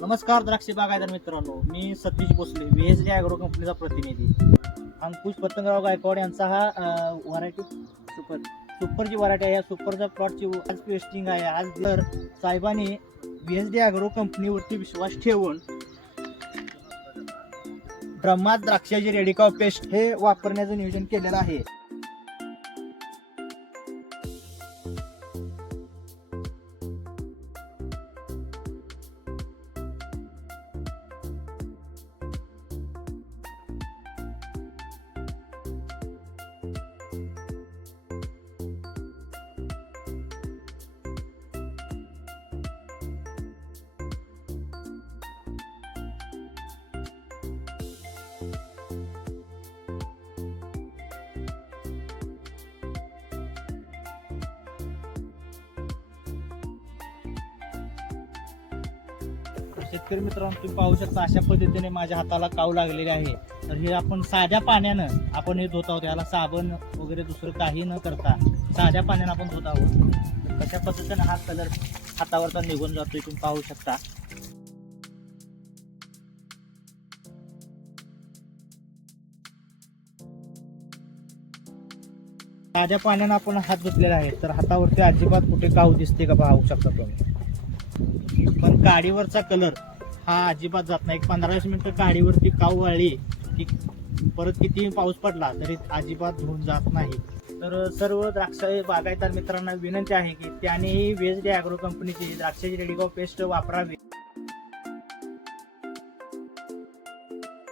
नमस्कार द्राक्ष बागायतदार मित्रांनो, मी सतीश भोसले VSD ॲग्रो कंपनीचा प्रतिनिधी. अंकुश पतंगराव गायकवाड यांचा हा व्हरायटी सुपर जी व्हरायटी आहे. या सुपरच्या प्लॉटची आज पेस्टिंग आहे. आज जर साहेबांनी VSD ॲग्रो कंपनीवरती विश्वास ठेवून ब्रह्मा द्राक्षाची रेडिकाव पेस्ट हे वापरण्याचं नियोजन केलेलं आहे. शेतकरी मित्रांनो, तुम्ही पाहू शकता अशा पद्धतीने माझ्या हाताला काव लागलेले आहे. तर हे आपण साध्या पाण्यानं आपण हे धुत आहोत. याला साबण वगैरे दुसरं काही न करता साध्या पाण्यानं आपण धुत आहोत. तर कशा पद्धतीने हा कलर हातावरचा निघून जातोय तुम्ही पाहू शकता. साध्या पाण्यानं आपण हात धुतलेला आहे. तर हातावरती अजिबात कुठे काव दिसते का पाहू शकता तुम्ही. पण काडीवरचा कलर हा अजिबात जात नाही. 15-20 मिनिटं काडीवरती काव वाळली की परत कितीही पाऊस पडला तरी अजिबात धुवून जात नाही. तर सर्व द्राक्ष बागायतदार मित्रांना विनंती आहे की त्यांनीही VSD ॲग्रो कंपनीची द्राक्षाची रेडिकाव पेस्ट वापरावी.